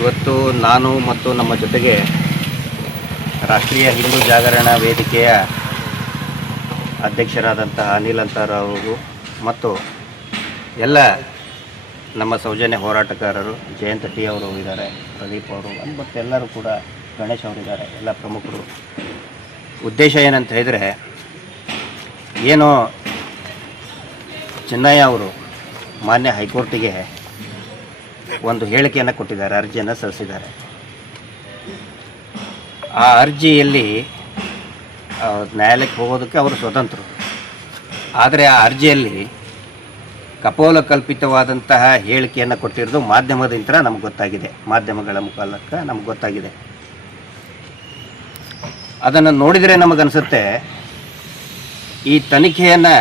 ಇವತ್ತು ನಾನು ಮತ್ತು ನಮ್ಮ ಜೊತೆಗೆ ರಾಷ್ಟ್ರೀಯ ಹಿಂದೂ ಜಾಗರಣ ವೇದಿಕೆಯ ಅಧ್ಯಕ್ಷರಾದಂತಹ ಅನಿಲ್ ಅಂತಾರ್ ಅವರು ಮತ್ತು ಎಲ್ಲ ನಮ್ಮ ಸೌಜನ್ಯ ಹೋರಾಟಗಾರರು ಜಯಂತ ಟಿ ಅವರು ಇದ್ದಾರೆ, ಪ್ರದೀಪ್ ಅವರು ಮತ್ತು ಎಲ್ಲರೂ ಕೂಡ, ಗಣೇಶ್ ಅವರಿದ್ದಾರೆ, ಎಲ್ಲ ಪ್ರಮುಖರು. ಉದ್ದೇಶ ಏನಂತ ಹೇಳಿದರೆ, ಏನು ಚಿನ್ನಯ್ಯ ಅವರು ಮಾನ್ಯ ಹೈಕೋರ್ಟಿಗೆ ಒಂದು ಹೇಳಿಕೆಯನ್ನು ಕೊಟ್ಟಿದ್ದಾರೆ, ಅರ್ಜಿಯನ್ನು ಸಲ್ಲಿಸಿದ್ದಾರೆ. ಆ ಅರ್ಜಿಯಲ್ಲಿ ನ್ಯಾಯಾಲಯಕ್ಕೆ ಹೋಗೋದಕ್ಕೆ ಅವರು ಸ್ವತಂತ್ರರು, ಆದರೆ ಆ ಅರ್ಜಿಯಲ್ಲಿ ಕಪೋಲಕಲ್ಪಿತವಾದಂತಹ ಹೇಳಿಕೆಯನ್ನು ಕೊಟ್ಟಿರೋದು ಮಾಧ್ಯಮದಿಂದ ನಮ್ಗೆ ಗೊತ್ತಾಗಿದೆ, ಮಾಧ್ಯಮಗಳ ಮುಖಾಂತರ ನಮ್ಗೆ ಗೊತ್ತಾಗಿದೆ. ಅದನ್ನು ನೋಡಿದರೆ ನಮಗನ್ಸುತ್ತೆ ಈ ತನಿಖೆಯನ್ನು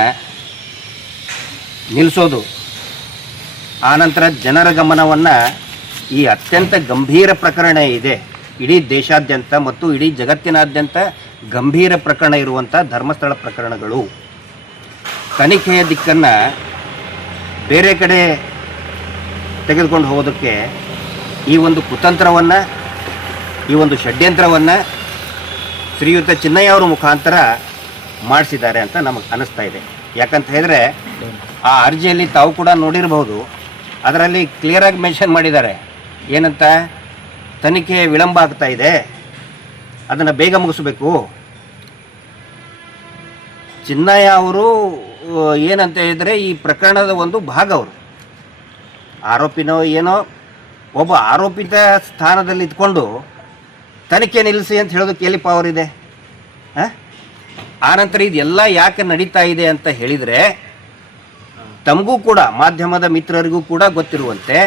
ನಿಲ್ಲಿಸೋದು, ಆನಂತರ ಜನರ ಗಮನವನ್ನು ಈ ಅತ್ಯಂತ ಗಂಭೀರ ಪ್ರಕರಣ ಇದೆ, ಇಡೀ ದೇಶಾದ್ಯಂತ ಮತ್ತು ಇಡೀ ಜಗತ್ತಿನಾದ್ಯಂತ ಗಂಭೀರ ಪ್ರಕರಣ ಇರುವಂಥ ಧರ್ಮಸ್ಥಳ ಪ್ರಕರಣಗಳು, ತನಿಖೆಯ ದಿಕ್ಕನ್ನು ಬೇರೆ ಕಡೆ ತೆಗೆದುಕೊಂಡು ಹೋಗೋದಕ್ಕೆ ಈ ಒಂದು ಕುತಂತ್ರವನ್ನು, ಈ ಒಂದು ಷಡ್ಯಂತ್ರವನ್ನು ಶ್ರೀಯುತ ಚಿನ್ನಯ್ಯ ಅವರ ಮುಖಾಂತರ ಮಾಡಿಸಿದ್ದಾರೆ ಅಂತ ನಮಗೆ ಅನ್ನಿಸ್ತಾ ಇದೆ. ಯಾಕಂತ ಹೇಳಿದ್ರೆ ಆ ಅರ್ಜಿಯಲ್ಲಿ ತಾವು ಕೂಡ ನೋಡಿರಬಹುದು, ಅದರಲ್ಲಿ ಕ್ಲಿಯರಾಗಿ ಮೆನ್ಷನ್ ಮಾಡಿದ್ದಾರೆ ಏನಂತ, ತನಿಖೆ ವಿಳಂಬ ಆಗ್ತಾ ಇದೆ, ಅದನ್ನು ಬೇಗ ಮುಗಿಸ್ಬೇಕು. ಚಿನ್ನಯ್ಯ ಅವರು ಏನಂತ ಹೇಳಿದರೆ ಈ ಪ್ರಕರಣದ ಒಂದು ಭಾಗ, ಅವರು ಆರೋಪಿನೋ ಏನೋ, ಒಬ್ಬ ಆರೋಪಿತ ಸ್ಥಾನದಲ್ಲಿ ಇದ್ಕೊಂಡು ತನಿಖೆ ನಿಲ್ಲಿಸಿ ಅಂತ ಹೇಳೋದಕ್ಕೆ ಎಲ್ಲಿ ಪವರ್ ಇದೆ? ಆನಂತರ ಇದೆಲ್ಲ ಯಾಕೆ ನಡೀತಾ ಇದೆ ಅಂತ ಹೇಳಿದರೆ, ತಮಗೂ ಕೂಡ ಮಾಧ್ಯಮದ ಮಿತ್ರರಿಗೂ ಕೂಡ ಗೊತ್ತಿರುವಂತೆ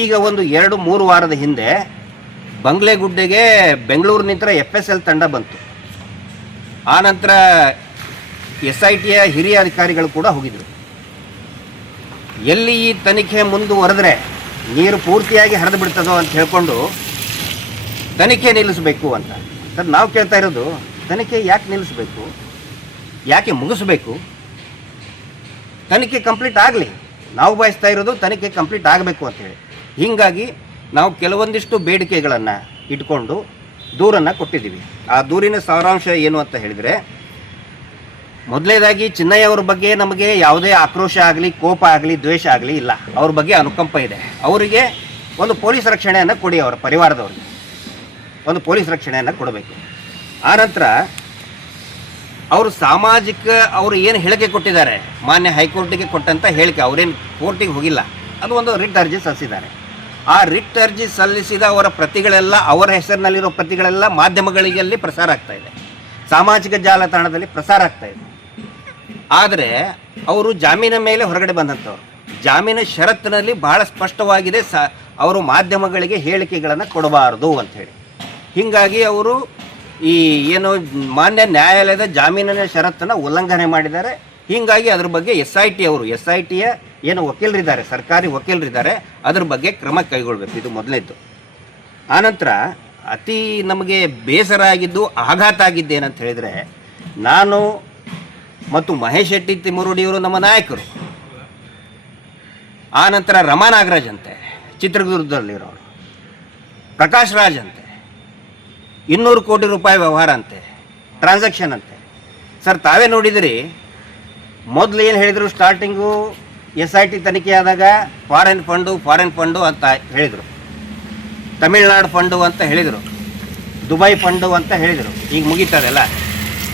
ಈಗ ಒಂದು 2-3 ವಾರದ ಹಿಂದೆ ಬಂಗ್ಲೆಗುಡ್ಡೆಗೆ ಬೆಂಗಳೂರಿನಿಂದ FSL ತಂಡ ಬಂತು. ಆನಂತರ SITಯ ಹಿರಿಯ ಅಧಿಕಾರಿಗಳು ಕೂಡ ಹೋಗಿದ್ರು. ಎಲ್ಲಿ ಈ ತನಿಖೆ ಮುಂದುವರೆದ್ರೆ ನೀರು ಪೂರ್ತಿಯಾಗಿ ಹರಿದು ಬಿಡ್ತದೋ ಅಂತ ಹೇಳ್ಕೊಂಡು ತನಿಖೆ ನಿಲ್ಲಿಸಬೇಕು ಅಂತ. ಸರ್, ನಾವು ಕೇಳ್ತಾ ಇರೋದು, ತನಿಖೆ ಯಾಕೆ ನಿಲ್ಲಿಸಬೇಕು, ಯಾಕೆ ಮುಗಿಸ್ಬೇಕು? ತನಿಖೆ ಕಂಪ್ಲೀಟ್ ಆಗಲಿ, ನಾವು ಬಯಸ್ತಾ ಇರೋದು ತನಿಖೆ ಕಂಪ್ಲೀಟ್ ಆಗಬೇಕು ಅಂತೇಳಿ. ಹೀಗಾಗಿ ನಾವು ಕೆಲವೊಂದಿಷ್ಟು ಬೇಡಿಕೆಗಳನ್ನು ಇಟ್ಕೊಂಡು ದೂರನ್ನು ಕೊಟ್ಟಿದ್ದೀವಿ. ಆ ದೂರಿನ ಸಾರಾಂಶ ಏನು ಅಂತ ಹೇಳಿದರೆ, ಮೊದಲನೇದಾಗಿ ಚಿನ್ನಯ್ಯ ಅವ್ರ ಬಗ್ಗೆ ನಮಗೆ ಯಾವುದೇ ಆಕ್ರೋಶ ಆಗಲಿ, ಕೋಪ ಆಗಲಿ, ದ್ವೇಷ ಆಗಲಿ ಇಲ್ಲ. ಅವ್ರ ಬಗ್ಗೆ ಅನುಕಂಪ ಇದೆ. ಅವರಿಗೆ ಒಂದು ಪೊಲೀಸ್ ರಕ್ಷಣೆಯನ್ನು ಕೊಡಿ, ಅವರ ಪರಿವಾರದವ್ರಿಗೆ ಒಂದು ಪೊಲೀಸ್ ರಕ್ಷಣೆಯನ್ನು ಕೊಡಬೇಕು. ಆನಂತರ ಅವರು ಸಾಮಾಜಿಕ, ಅವರು ಏನು ಹೇಳಿಕೆ ಕೊಟ್ಟಿದ್ದಾರೆ, ಮಾನ್ಯ ಹೈಕೋರ್ಟಿಗೆ ಕೊಟ್ಟಂಥ ಹೇಳಿಕೆ, ಅವರೇನು ಕೋರ್ಟಿಗೆ ಹೋಗಿಲ್ಲ, ಅದು ಒಂದು ರಿಟ್ ಅರ್ಜಿ ಸಲ್ಲಿಸಿದ್ದಾರೆ. ಆ ರಿಟ್ ಅರ್ಜಿ ಸಲ್ಲಿಸಿದ ಅವರ ಪ್ರತಿಗಳೆಲ್ಲ, ಅವರ ಹೆಸರಿನಲ್ಲಿರೋ ಪ್ರತಿಗಳೆಲ್ಲ ಮಾಧ್ಯಮಗಳಿಗೆ ಪ್ರಸಾರ ಆಗ್ತಾ ಇದೆ, ಸಾಮಾಜಿಕ ಜಾಲತಾಣದಲ್ಲಿ ಪ್ರಸಾರ ಆಗ್ತಾ ಇದೆ. ಆದರೆ ಅವರು ಜಾಮೀನಿನ ಮೇಲೆ ಹೊರಗಡೆ ಬಂದಂಥವ್ರು, ಜಾಮೀನು ಷರತ್ತಿನಲ್ಲಿ ಬಹಳ ಸ್ಪಷ್ಟವಾಗಿದೆ, ಅವರು ಮಾಧ್ಯಮಗಳಿಗೆ ಹೇಳಿಕೆಗಳನ್ನು ಕೊಡಬಾರದು ಅಂಥೇಳಿ. ಹೀಗಾಗಿ ಅವರು ಈ ಏನು ಮಾನ್ಯ ನ್ಯಾಯಾಲಯದ ಜಾಮೀನಿನ ಷರತ್ತನ್ನು ಉಲ್ಲಂಘನೆ ಮಾಡಿದ್ದಾರೆ. ಹೀಗಾಗಿ ಅದ್ರ ಬಗ್ಗೆ SITಯ ಏನು ವಕೀಲರಿದ್ದಾರೆ, ಸರ್ಕಾರಿ ವಕೀಲರಿದ್ದಾರೆ, ಅದ್ರ ಬಗ್ಗೆ ಕ್ರಮ ಕೈಗೊಳ್ಳಬೇಕು. ಇದು ಮೊದಲನೇದ್ದು. ಆನಂತರ ಅತಿ ನಮಗೆ ಬೇಸರ ಆಗಿದ್ದು, ಆಘಾತ ಆಗಿದ್ದೇನಂತ ಹೇಳಿದರೆ, ನಾನು ಮತ್ತು ಮಹೇಶ್ ಶೆಟ್ಟಿ ತಿಮ್ಮರುಡಿಯವರು ನಮ್ಮ ನಾಯಕರು, ಆನಂತರ ರಮಾ ನಾಗರಾಜ್ ಅಂತೆ ಚಿತ್ರದುರ್ಗದಲ್ಲಿರೋರು, ಪ್ರಕಾಶ್ ರಾಜ್ ಅಂತೆ 200 ಕೋಟಿ ರೂಪಾಯಿ ವ್ಯವಹಾರ ಅಂತೆ, ಟ್ರಾನ್ಸಾಕ್ಷನ್ ಅಂತೆ. ಸರ್, ತಾವೇ ನೋಡಿದಿರಿ, ಮೊದಲು ಏನು ಹೇಳಿದರು, ಸ್ಟಾರ್ಟಿಂಗು SIT ತನಿಖೆ ಆದಾಗ ಫಾರಿನ್ ಫಂಡು ಅಂತ ಹೇಳಿದರು, ತಮಿಳ್ನಾಡು ಫಂಡು ಅಂತ ಹೇಳಿದರು, ದುಬೈ ಫಂಡು ಅಂತ ಹೇಳಿದರು. ಈಗ ಮುಗೀತದಲ್ಲ,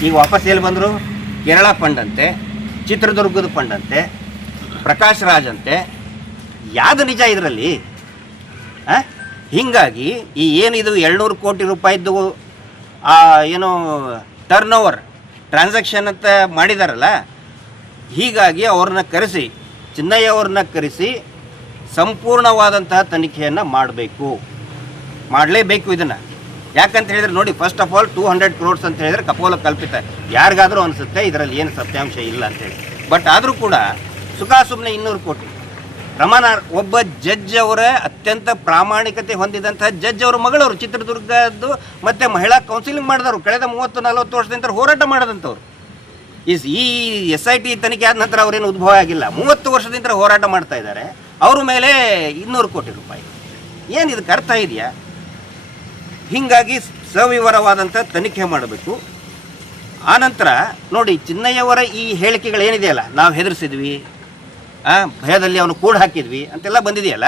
ಈಗ ವಾಪಸ್ ಎಲ್ಲಿ ಬಂದರು? ಕೇರಳ ಫಂಡ್ ಅಂತೆ, ಚಿತ್ರದುರ್ಗದ ಫಂಡ್ ಅಂತೆ, ಪ್ರಕಾಶ್ ರಾಜ್ ಅಂತೆ. ಯಾವುದು ನಿಜ ಇದರಲ್ಲಿ? ಹೀಗಾಗಿ ಈ ಏನಿದು 200 ಕೋಟಿ ರೂಪಾಯಿದ್ದು ಏನು ಟರ್ನ್ ಓವರ್ ಟ್ರಾನ್ಸಾಕ್ಷನ್ ಅಂತ ಮಾಡಿದಾರಲ್ಲ, ಹೀಗಾಗಿ ಅವ್ರನ್ನ ಕರೆಸಿ, ಚಿನ್ನಯ್ಯ ಅವ್ರನ್ನ ಕರೆಸಿ ಸಂಪೂರ್ಣವಾದಂತಹ ತನಿಖೆಯನ್ನು ಮಾಡಲೇಬೇಕು ಇದನ್ನು. ಯಾಕಂತ ಹೇಳಿದರೆ ನೋಡಿ, ಫಸ್ಟ್ ಆಫ್ ಆಲ್ 200 crores ಅಂತ ಹೇಳಿದರೆ ಕಪೋಲ ಕಲ್ಪಿತ, ಯಾರಿಗಾದರೂ ಅನಿಸುತ್ತೆ ಇದರಲ್ಲಿ ಏನು ಸತ್ಯಾಂಶ ಇಲ್ಲ ಅಂತೇಳಿ. ಬಟ್ ಆದರೂ ಕೂಡ ಸುಮ್ಮನೆ 200 ಕೋಟಿ. ಒಬ್ಬ ಜಡ್ಜ್ ಅವರ ಅತ್ಯಂತ ಪ್ರಾಮಾಣಿಕತೆ ಹೊಂದಿದಂತಹ ಜಡ್ಜ್ ಅವರ ಮಗಳವರು, ಚಿತ್ರದುರ್ಗದ್ದು ಮತ್ತು ಮಹಿಳಾ ಕೌನ್ಸಿಲಿಂಗ್ ಮಾಡಿದವರು, ಕಳೆದ 30-40 ವರ್ಷದಿಂದ ಹೋರಾಟ ಮಾಡಿದಂಥವ್ರು. ಈ SIT ತನಿಖೆ ಆದ ನಂತರ ಅವರೇನು ಉದ್ಭವ ಆಗಿಲ್ಲ, 30 ವರ್ಷದಿಂದ ಹೋರಾಟ ಮಾಡ್ತಾ ಇದ್ದಾರೆ. ಅವ್ರ ಮೇಲೆ 200 ಕೋಟಿ ರೂಪಾಯಿ. ಏನು ಇದಕ್ಕೆ ಅರ್ಥ ಇದೆಯಾ? ಹೀಗಾಗಿ ಸವಿವರವಾದಂಥ ತನಿಖೆ ಮಾಡಬೇಕು. ಆನಂತರ ನೋಡಿ, ಚಿನ್ನಯ್ಯವರ ಈ ಹೇಳಿಕೆಗಳೇನಿದೆಯಲ್ಲ, ನಾವು ಹೆದರಿಸಿದ್ವಿ, ಭಯದಲ್ಲಿ ಅವನು ಕೂಡ ಹಾಕಿದ್ವಿ ಅಂತೆಲ್ಲ ಬಂದಿದೆಯಲ್ಲ,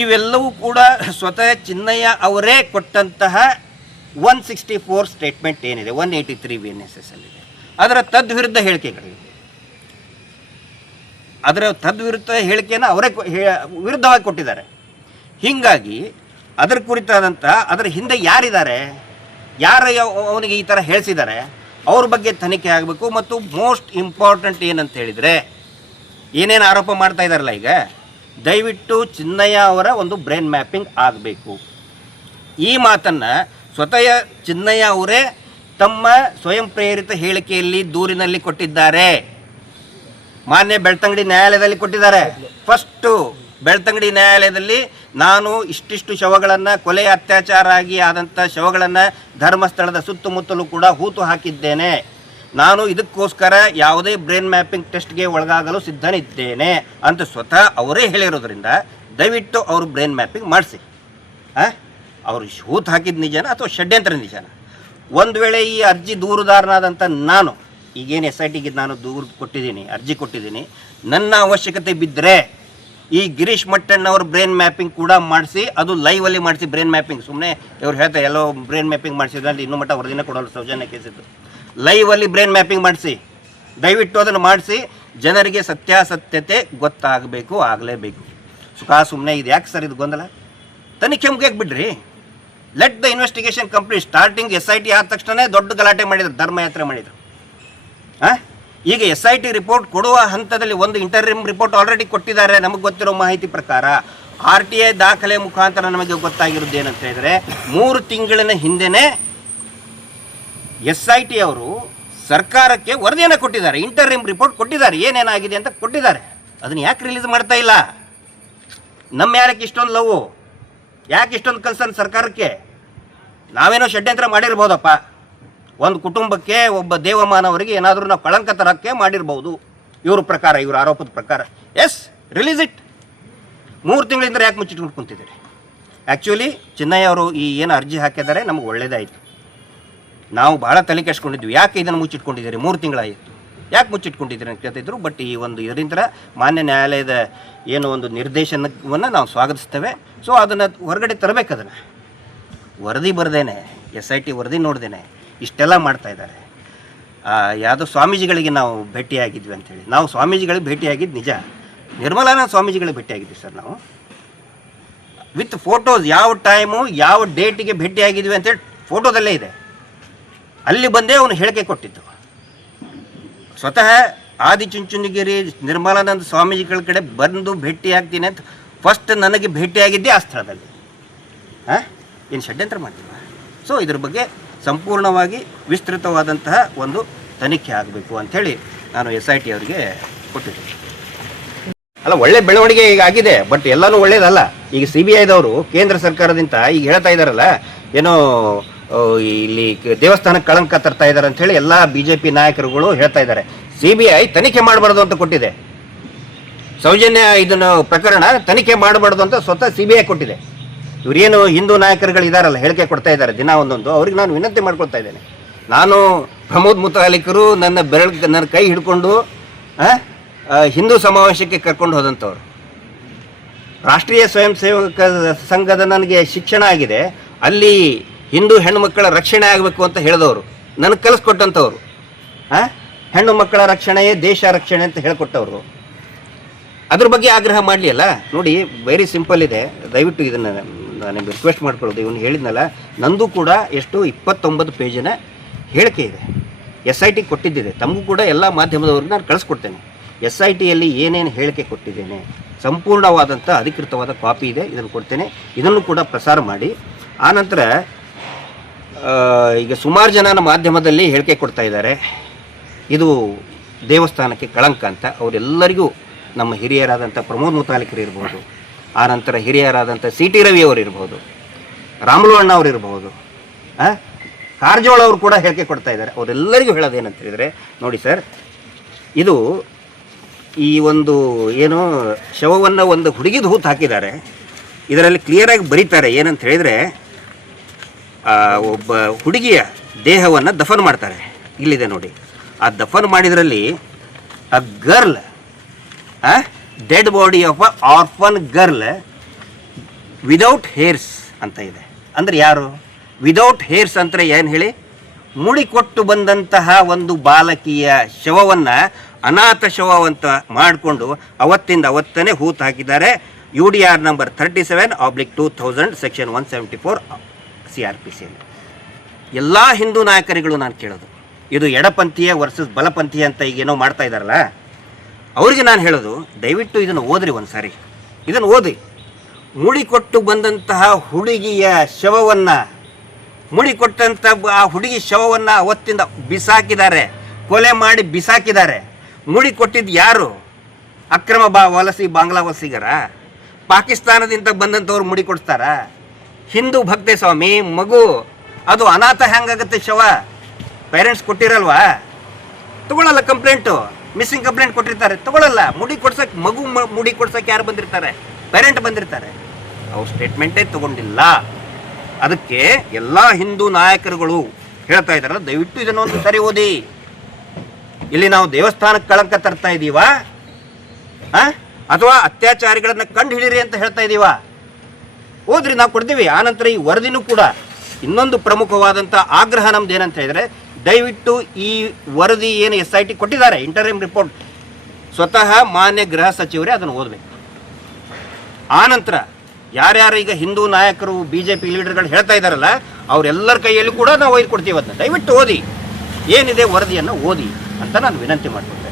ಇವೆಲ್ಲವೂ ಕೂಡ ಸ್ವತಃ ಚಿನ್ನಯ್ಯ ಅವರೇ ಕೊಟ್ಟಂತಹ 164 ಸ್ಟೇಟ್ಮೆಂಟ್ ಏನಿದೆ, 183 BNSS ಅಲ್ಲಿದೆ, ಅದರ ತದ್ವಿರುದ್ಧ ಹೇಳಿಕೆಗಳಿವೆ. ಅದರ ತದ್ವಿರುದ್ಧ ಹೇಳಿಕೆಯನ್ನು ಅವರೇ ವಿರುದ್ಧವಾಗಿ ಕೊಟ್ಟಿದ್ದಾರೆ. ಹೀಗಾಗಿ ಅದರ ಕುರಿತಾದಂಥ ಅದರ ಹಿಂದೆ ಯಾರಿದ್ದಾರೆ, ಯಾರು ಅವನಿಗೆ ಈ ಥರ ಹೇಳಿಸಿದ್ದಾರೆ, ಅವ್ರ ಬಗ್ಗೆ ತನಿಖೆ ಆಗಬೇಕು. ಮತ್ತು ಮೋಸ್ಟ್ ಇಂಪಾರ್ಟೆಂಟ್ ಏನಂತ ಹೇಳಿದರೆ, ಏನೇನು ಆರೋಪ ಮಾಡ್ತಾ ಇದ್ದಾರಲ್ಲ ಈಗ, ದಯವಿಟ್ಟು ಚಿನ್ನಯ್ಯ ಅವರ ಒಂದು ಬ್ರೈನ್ ಮ್ಯಾಪಿಂಗ್ ಆಗಬೇಕು. ಈ ಮಾತನ್ನು ಸ್ವತಃ ಚಿನ್ನಯ್ಯ ಅವರೇ ತಮ್ಮ ಸ್ವಯಂ ಪ್ರೇರಿತ ಹೇಳಿಕೆಯಲ್ಲಿ ದೂರಿನಲ್ಲಿ ಕೊಟ್ಟಿದ್ದಾರೆ. ಮಾನ್ಯ ಬೆಳ್ತಂಗಡಿ ನ್ಯಾಯಾಲಯದಲ್ಲಿ ಕೊಟ್ಟಿದ್ದಾರೆ. ಫಸ್ಟು ಬೆಳ್ತಂಗಡಿ ನ್ಯಾಯಾಲಯದಲ್ಲಿ ನಾನು ಇಷ್ಟಿಷ್ಟು ಶವಗಳನ್ನು, ಕೊಲೆ ಅತ್ಯಾಚಾರ ಆಗಿ ಆದಂಥ ಶವಗಳನ್ನು ಧರ್ಮಸ್ಥಳದ ಸುತ್ತಮುತ್ತಲೂ ಕೂಡ ಹೂತು ಹಾಕಿದ್ದೇನೆ. ನಾನು ಇದಕ್ಕೋಸ್ಕರ ಯಾವುದೇ ಬ್ರೈನ್ ಮ್ಯಾಪಿಂಗ್ ಟೆಸ್ಟ್ಗೆ ಒಳಗಾಗಲು ಸಿದ್ಧನಿದ್ದೇನೆ ಅಂತ ಸ್ವತಃ ಅವರೇ ಹೇಳಿರೋದ್ರಿಂದ ದಯವಿಟ್ಟು ಅವರು ಬ್ರೈನ್ ಮ್ಯಾಪಿಂಗ್ ಮಾಡಿಸಿ. ಅವರು ಹೂತು ಹಾಕಿದ ನಿಜನ ಅಥವಾ ಷಡ್ಯಂತ್ರ ನಿಜನ? ಒಂದು ವೇಳೆ ಈ ಅರ್ಜಿ ದೂರುದಾರನಾದಂಥ ನಾನು ಈಗೇನು SITಗೆ ನಾನು ದೂರು ಕೊಟ್ಟಿದ್ದೀನಿ, ಅರ್ಜಿ ಕೊಟ್ಟಿದ್ದೀನಿ, ನನ್ನ ಅವಶ್ಯಕತೆ ಬಿದ್ದರೆ ಈ ಗಿರೀಶ್ ಮಟ್ಟಣ್ಣವ್ರ ಬ್ರೈನ್ ಮ್ಯಾಪಿಂಗ್ ಕೂಡ ಮಾಡಿಸಿ, ಅದು ಲೈವಲ್ಲಿ ಮಾಡಿಸಿ ಬ್ರೈನ್ ಮ್ಯಾಪಿಂಗ್. ಸುಮ್ಮನೆ ಇವ್ರು ಹೇಳ್ತಾರೆ ಎಲ್ಲೋ ಬ್ರೈನ್ ಮ್ಯಾಪಿಂಗ್ ಮಾಡಿಸಿದ್ರೆ ಅಲ್ಲಿ ಇನ್ನೂ ಮಟ್ಟ ವರದಿನ ಕೊಡೋಲ್ಲ ಸೌಜನ್ಯ ಕೇಸಿದ್ದು. ಲೈವಲ್ಲಿ ಬ್ರೈನ್ ಮ್ಯಾಪಿಂಗ್ ಮಾಡಿಸಿ, ದಯವಿಟ್ಟು ಅದನ್ನು ಮಾಡಿಸಿ, ಜನರಿಗೆ ಸತ್ಯಾಸತ್ಯತೆ ಗೊತ್ತಾಗಬೇಕು, ಆಗಲೇಬೇಕು. ಸುಮ್ಮನೆ ಇದು ಯಾಕೆ ಸರ್ ಇದು ಗೊಂದಲ? ತನಿಖೆ ಮುಗಿಯಕ್ಕೆ ಬಿಡ್ರಿ, let the investigation complete. Starting SIT ಆದ ತಕ್ಷಣ ದೊಡ್ಡ ಗಲಾಟೆ ಮಾಡಿದ್ರು, ಧರ್ಮಯಾತ್ರೆ ಮಾಡಿದರು. ಈಗ SIT ರಿಪೋರ್ಟ್ ಕೊಡುವ ಹಂತದಲ್ಲಿ ಒಂದು ಇಂಟರಿಮ್ ರಿಪೋರ್ಟ್ ಆಲ್ರೆಡಿ ಕೊಟ್ಟಿದ್ದಾರೆ. ನಮಗೆ ಗೊತ್ತಿರೋ ಮಾಹಿತಿ ಪ್ರಕಾರ RTI ದಾಖಲೆ ಮುಖಾಂತರ ನಮಗೆ ಗೊತ್ತಾಗಿರೋದು ಏನಂತ ಹೇಳಿದರೆ, 3 ತಿಂಗಳಿನ ಹಿಂದೆನೇ SIT ಅವರು ಸರ್ಕಾರಕ್ಕೆ ವರದಿಯನ್ನು ಕೊಟ್ಟಿದ್ದಾರೆ, ಇಂಟರಿಮ್ ರಿಪೋರ್ಟ್ ಕೊಟ್ಟಿದ್ದಾರೆ, ಏನೇನಾಗಿದೆ ಅಂತ ಕೊಟ್ಟಿದ್ದಾರೆ. ಅದನ್ನು ಯಾಕೆ ರಿಲೀಸ್ ಮಾಡ್ತಾ ಇಲ್ಲ? ನಮ್ಮ ಯಾರಕ್ಕೆ ಇಷ್ಟೊಂದು ಲವ್, ಯಾಕೆ ಇಷ್ಟೊಂದು ಕನ್ಸರ್ನ್ ಸರ್ಕಾರಕ್ಕೆ? ನಾವೇನೋ ಷಡ್ಯಂತ್ರ ಮಾಡಿರ್ಬೋದಪ್ಪ, ಒಂದು ಕುಟುಂಬಕ್ಕೆ, ಒಬ್ಬ ದೇವಮಾನವರಿಗೆ ಏನಾದರೂ ನಾವು ಕಳಂಕ ತರಕ್ಕೆ ಮಾಡಿರ್ಬೋದು ಇವ್ರ ಪ್ರಕಾರ, ಇವ್ರ ಆರೋಪದ ಪ್ರಕಾರ. S, release it. 3 ತಿಂಗಳಿಂದ ಯಾಕೆ ಮುಚ್ಚಿಟ್ಕೊಂಡು ಕುಂತಿದ್ದೀರಿ? ಆ್ಯಕ್ಚುಲಿ ಚಿನ್ನಯ್ಯ ಅವರು ಈ ಏನು ಅರ್ಜಿ ಹಾಕಿದ್ದಾರೆ ನಮಗೆ ಒಳ್ಳೇದಾಯಿತು. ನಾವು ಭಾಳ ತಲೆ ಕೆಡಿಸ್ಕೊಂಡಿದ್ವಿ, ಯಾಕೆ ಇದನ್ನು ಮುಚ್ಚಿಟ್ಕೊಂಡಿದ್ದೀರಿ, 3 ತಿಂಗಳಾಯಿತು, ಯಾಕೆ ಮುಚ್ಚಿಟ್ಕೊಂಡಿದ್ದೀರಿ ಅಂತ ಕೇಳ್ತಿದ್ರು. ಬಟ್ ಈ ಒಂದು ಇದರಿಂದ ಮಾನ್ಯ ನ್ಯಾಯಾಲಯದ ಏನು ಒಂದು ನಿರ್ದೇಶನವನ್ನು ನಾವು ಸ್ವಾಗತಿಸ್ತೇವೆ. ಸೊ ಅದನ್ನು ಹೊರಗಡೆ ತರಬೇಕು. ಅದನ್ನು ವರದಿ ಬರ್ದೇನೆ, SIT ವರದಿ ನೋಡ್ದೇನೆ ಇಷ್ಟೆಲ್ಲ ಮಾಡ್ತಾಯಿದ್ದಾರೆ. ಯಾವುದೋ ಸ್ವಾಮೀಜಿಗಳಿಗೆ ನಾವು ಭೇಟಿಯಾಗಿದ್ವಿ ಅಂಥೇಳಿ, ನಾವು ಸ್ವಾಮೀಜಿಗಳಿಗೆ ಭೇಟಿಯಾಗಿದ್ದು ನಿಜ, ನಿರ್ಮಲಾನಂದ ಸ್ವಾಮೀಜಿಗಳಿಗೆ ಭೇಟಿಯಾಗಿದ್ವಿ ಸರ್ ನಾವು, ವಿತ್ ಫೋಟೋಸ್, ಯಾವ ಟೈಮು ಯಾವ ಡೇಟಿಗೆ ಭೇಟಿಯಾಗಿದ್ವಿ ಅಂತೇಳಿ ಫೋಟೋದಲ್ಲೇ ಇದೆ. ಅಲ್ಲಿ ಬಂದೇ ಅವನು ಹೇಳಿಕೆ ಕೊಟ್ಟಿದ್ದು. ಸ್ವತಃ ಆದಿಚುಂಚನಗಿರಿ ನಿರ್ಮಲಾನಂದ ಸ್ವಾಮೀಜಿಗಳ ಕಡೆ ಬಂದು ಭೇಟಿಯಾಗ್ತೀನಿ ಅಂತ ಫಸ್ಟ್ ನನಗೆ ಭೇಟಿಯಾಗಿದ್ದೇ ಆ ಸ್ಥಳದಲ್ಲಿ. ಏನು ಷಡ್ಯಂತ್ರ ಮಾಡ್ತೀವ? ಸೊ ಇದ್ರ ಬಗ್ಗೆ ಸಂಪೂರ್ಣವಾಗಿ ವಿಸ್ತೃತವಾದಂತಹ ಒಂದು ತನಿಖೆ ಆಗಬೇಕು ಅಂಥೇಳಿ ನಾನು SIT ಅವರಿಗೆ ಕೊಟ್ಟಿದ್ದೀನಿ. ಅಲ್ಲ, ಒಳ್ಳೆ ಬೆಳವಣಿಗೆ ಈಗ ಆಗಿದೆ, ಬಟ್ ಎಲ್ಲನೂ ಒಳ್ಳೇದಲ್ಲ. ಈಗ CBIದವರು ಕೇಂದ್ರ ಸರ್ಕಾರದಿಂದ ಈಗ ಹೇಳ್ತಾ ಇದ್ದಾರಲ್ಲ, ಏನೋ ಇಲ್ಲಿ ದೇವಸ್ಥಾನಕ್ಕೆ ಕಳಂಕ ತರ್ತಾ ಇದ್ದಾರೆ ಅಂಥೇಳಿ ಎಲ್ಲ BJP ನಾಯಕರುಗಳು ಹೇಳ್ತಾ ಇದ್ದಾರೆ. CBI ತನಿಖೆ ಮಾಡಬಾರ್ದು ಅಂತ ಕೊಟ್ಟಿದೆ. ಸೌಜನ್ಯ ಇದನ್ನು ಪ್ರಕರಣ ತನಿಖೆ ಮಾಡಬಾರ್ದು ಅಂತ ಸ್ವತಃ CBI ಕೊಟ್ಟಿದೆ. ಇವರೇನು ಹಿಂದೂ ನಾಯಕರುಗಳು ಇದ್ದಾರಲ್ಲ, ಹೇಳಿಕೆ ಕೊಡ್ತಾ ಇದ್ದಾರೆ ದಿನ ಒಂದೊಂದು, ಅವ್ರಿಗೆ ನಾನು ವಿನಂತಿ ಮಾಡ್ಕೊಳ್ತಾ ಇದ್ದೇನೆ. ನಾನು ಪ್ರಮೋದ್ ಮುತಾಲಿಕರು ನನ್ನ ಕೈ ಹಿಡ್ಕೊಂಡು ಹಿಂದೂ ಸಮಾವೇಶಕ್ಕೆ ಕರ್ಕೊಂಡು ಹೋದಂಥವ್ರು. ರಾಷ್ಟ್ರೀಯ ಸ್ವಯಂ ಸೇವಕ ಸಂಘದ ನನಗೆ ಶಿಕ್ಷಣ ಆಗಿದೆ, ಅಲ್ಲಿ ಹಿಂದೂ ಹೆಣ್ಣು ಮಕ್ಕಳ ರಕ್ಷಣೆ ಆಗಬೇಕು ಅಂತ ಹೇಳಿದವರು, ನನಗೆ ಕಲಿಸ್ಕೊಟ್ಟಂಥವ್ರು. ಹೆಣ್ಣು ಮಕ್ಕಳ ರಕ್ಷಣೆಯೇ ದೇಶ ರಕ್ಷಣೆ ಅಂತ ಹೇಳಿಕೊಟ್ಟವರು. ಅದ್ರ ಬಗ್ಗೆ ಆಗ್ರಹ ಮಾಡಲಿ ಅಲ್ಲ. ನೋಡಿ, ವೆರಿ ಸಿಂಪಲ್ ಇದೆ. ದಯವಿಟ್ಟು ಇದನ್ನು ನಾನು ರಿಕ್ವೆಸ್ಟ್ ಮಾಡ್ಕೊಳ್ಳೋದು, ಇವನು ಹೇಳಿದ್ನಲ್ಲ, ನಂದು ಕೂಡ ಎಷ್ಟು 29 ಪೇಜಿನ ಹೇಳಿಕೆ ಇದೆ, SIT ಕೊಟ್ಟಿದ್ದಿದೆ. ತಮಗೂ ಕೂಡ ಎಲ್ಲ ಮಾಧ್ಯಮದವ್ರಿಗೆ ನಾನು ಕಳಿಸ್ಕೊಡ್ತೇನೆ. SITಯಲ್ಲಿ ಏನೇನು ಹೇಳಿಕೆ ಕೊಟ್ಟಿದ್ದೇನೆ ಸಂಪೂರ್ಣವಾದಂಥ ಅಧಿಕೃತವಾದ ಕಾಪಿ ಇದೆ, ಇದನ್ನು ಕೊಡ್ತೇನೆ. ಇದನ್ನು ಕೂಡ ಪ್ರಸಾರ ಮಾಡಿ. ಆನಂತರ ಈಗ ಸುಮಾರು ಜನ ಮಾಧ್ಯಮದಲ್ಲಿ ಹೇಳಿಕೆ ಕೊಡ್ತಾ ಇದ್ದಾರೆ, ಇದು ದೇವಸ್ಥಾನಕ್ಕೆ ಕಳಂಕ ಅಂತ. ಅವರೆಲ್ಲರಿಗೂ ನಮ್ಮ ಹಿರಿಯರಾದಂಥ ಪ್ರಮೋದ್ ಮುತಾಲಿಕರು ಇರ್ಬೋದು, ಆನಂತರ ಹಿರಿಯರಾದಂಥ CT ರವಿ ಅವರು ಇರ್ಬೋದು, ರಾಮುಲು ಅಣ್ಣ ಅವರು ಇರ್ಬೋದು, ಕಾರಜೋಳ ಅವರು ಕೂಡ ಹೇಳಿಕೆ ಕೊಡ್ತಾ ಇದ್ದಾರೆ. ಅವರೆಲ್ಲರಿಗೂ ಹೇಳೋದೇನಂತ ಹೇಳಿದರೆ, ನೋಡಿ ಸರ್, ಇದು ಈ ಒಂದು ಏನು ಶವವನ್ನು ಒಂದು ಹುಡುಗಿದು ಹೂತು ಹಾಕಿದ್ದಾರೆ, ಇದರಲ್ಲಿ ಕ್ಲಿಯರಾಗಿ ಬರೀತಾರೆ ಏನಂತ ಹೇಳಿದರೆ, ಒಬ್ಬ ಹುಡುಗಿಯ ದೇಹವನ್ನು ದಫನ್ ಮಾಡ್ತಾರೆ. ಇಲ್ಲಿದೆ ನೋಡಿ, ಆ ದಫನ್ ಮಾಡಿದ್ರಲ್ಲಿ a girl, dead body of a orphan girl without hairs ಅಂತ ಇದೆ. ಅಂದರೆ ಯಾರು ವಿದೌಟ್ ಹೇರ್ಸ್ ಅಂದರೆ ಏನು ಹೇಳಿ, ಮುಡಿ ಕೊಟ್ಟು ಬಂದಂತಹ ಒಂದು ಬಾಲಕಿಯ ಶವವನ್ನು ಅನಾಥ ಶವವಂತ ಮಾಡಿಕೊಂಡು ಅವತ್ತಿಂದ ಅವತ್ತನೇ ಹೂತು ಹಾಕಿದ್ದಾರೆ. UDR number 37/2000 section 174 CRPC. ಎಲ್ಲ ಹಿಂದೂ ನಾಯಕರುಗಳು ನಾನು ಕೇಳೋದು, ಇದು ಎಡಪಂಥೀಯ ವರ್ಸಸ್ ಬಲಪಂಥೀಯ ಅಂತ ಈಗೇನೋ ಮಾಡ್ತಾ ಇದ್ದಾರಲ್ಲ, ಅವರಿಗೆ ನಾನು ಹೇಳೋದು, ದಯವಿಟ್ಟು ಇದನ್ನು ಓದ್ರಿ ಒಂದು ಸಾರಿ, ಇದನ್ನು ಓದಿ. ಮುಡಿ ಕೊಟ್ಟು ಬಂದಂತಹ ಹುಡುಗಿಯ ಶವವನ್ನು, ಮುಡಿ ಕೊಟ್ಟಂಥ ಆ ಹುಡುಗಿ ಶವವನ್ನು ಅವತ್ತಿಂದ ಬಿಸಾಕಿದ್ದಾರೆ, ಕೊಲೆ ಮಾಡಿ ಬಿಸಾಕಿದ್ದಾರೆ. ಮುಡಿ ಕೊಟ್ಟಿದ್ದು ಯಾರು? ಅಕ್ರಮ ವಲಸಿ ಬಾಂಗ್ಲಾ ವಲಸಿಗರ? ಪಾಕಿಸ್ತಾನದಿಂದ ಬಂದಂಥವ್ರು ಮುಡಿ ಕೊಡ್ತಾರ? ಹಿಂದೂ ಭಕ್ತೆ ಸ್ವಾಮಿ, ಮಗು ಅದು ಅನಾಥ ಹೆಂಗಾಗುತ್ತೆ ಶವ? ಪೇರೆಂಟ್ಸ್ ಕೊಟ್ಟಿರಲ್ವಾ? ತಗೊಳ್ಳಲ್ಲ ಕಂಪ್ಲೇಂಟು, ಮಿಸ್ಸಿಂಗ್ ಕಂಪ್ಲೇಂಟ್ ಕೊಟ್ಟಿರ್ತಾರೆ, ತಗೊಳ್ಳಲ್ಲ. ಮುಡಿ ಕೊಡ್ಸಕ್ಕೆ, ಮಗು ಮುಡಿ ಕೊಡ್ಸಕ್ಕೆ ಯಾರು ಬಂದಿರ್ತಾರೆ? ಪೇರೆಂಟ್ ಬಂದಿರ್ತಾರೆ. ಅವ್ರು ಸ್ಟೇಟ್ಮೆಂಟೇ ತಗೊಂಡಿಲ್ಲ. ಅದಕ್ಕೆ ಎಲ್ಲ ಹಿಂದೂ ನಾಯಕರುಗಳು ಹೇಳ್ತಾ ಇದ್ದಾರಲ್ಲ, ದಯವಿಟ್ಟು ಇದನ್ನೊಂದು ಸರಿ ಓದಿ. ಇಲ್ಲಿ ನಾವು ದೇವಸ್ಥಾನಕ್ಕೆ ಕಳಂಕ ತರ್ತಾ ಇದ್ದೀವಾ, ಅಥವಾ ಅತ್ಯಾಚಾರಿಗಳನ್ನ ಕಂಡು ಹಿಡೀರಿ ಅಂತ ಹೇಳ್ತಾ ಇದ್ದೀವಾ? ಓದ್ರಿ, ನಾವು ಕೊಡ್ತೀವಿ. ಆನಂತರ ಈ ವರದಿನೂ ಕೂಡ ಇನ್ನೊಂದು ಪ್ರಮುಖವಾದಂಥ ಆಗ್ರಹ ನಮ್ದು ಏನಂತ ಹೇಳಿದರೆ, ದಯವಿಟ್ಟು ಈ ವರದಿ ಏನು SIT ಕೊಟ್ಟಿದ್ದಾರೆ, ಇಂಟರಿಮ್ ರಿಪೋರ್ಟ್, ಸ್ವತಃ ಮಾನ್ಯ ಗೃಹ ಸಚಿವರೇ ಅದನ್ನು ಓದಬೇಕು. ಆನಂತರ ಯಾರ್ಯಾರು ಈಗ ಹಿಂದೂ ನಾಯಕರು BJP ಲೀಡರ್ಗಳು ಹೇಳ್ತಾ ಇದ್ದಾರಲ್ಲ, ಅವರೆಲ್ಲರ ಕೈಯಲ್ಲಿ ಕೂಡ ನಾವು ಒಯ್ದು ಕೊಡ್ತೀವಿ. ಅದನ್ನ ದಯವಿಟ್ಟು ಓದಿ, ಏನಿದೆ ವರದಿಯನ್ನು ಓದಿ ಅಂತ ನಾನು ವಿನಂತಿ ಮಾಡ್ತೀನಿ.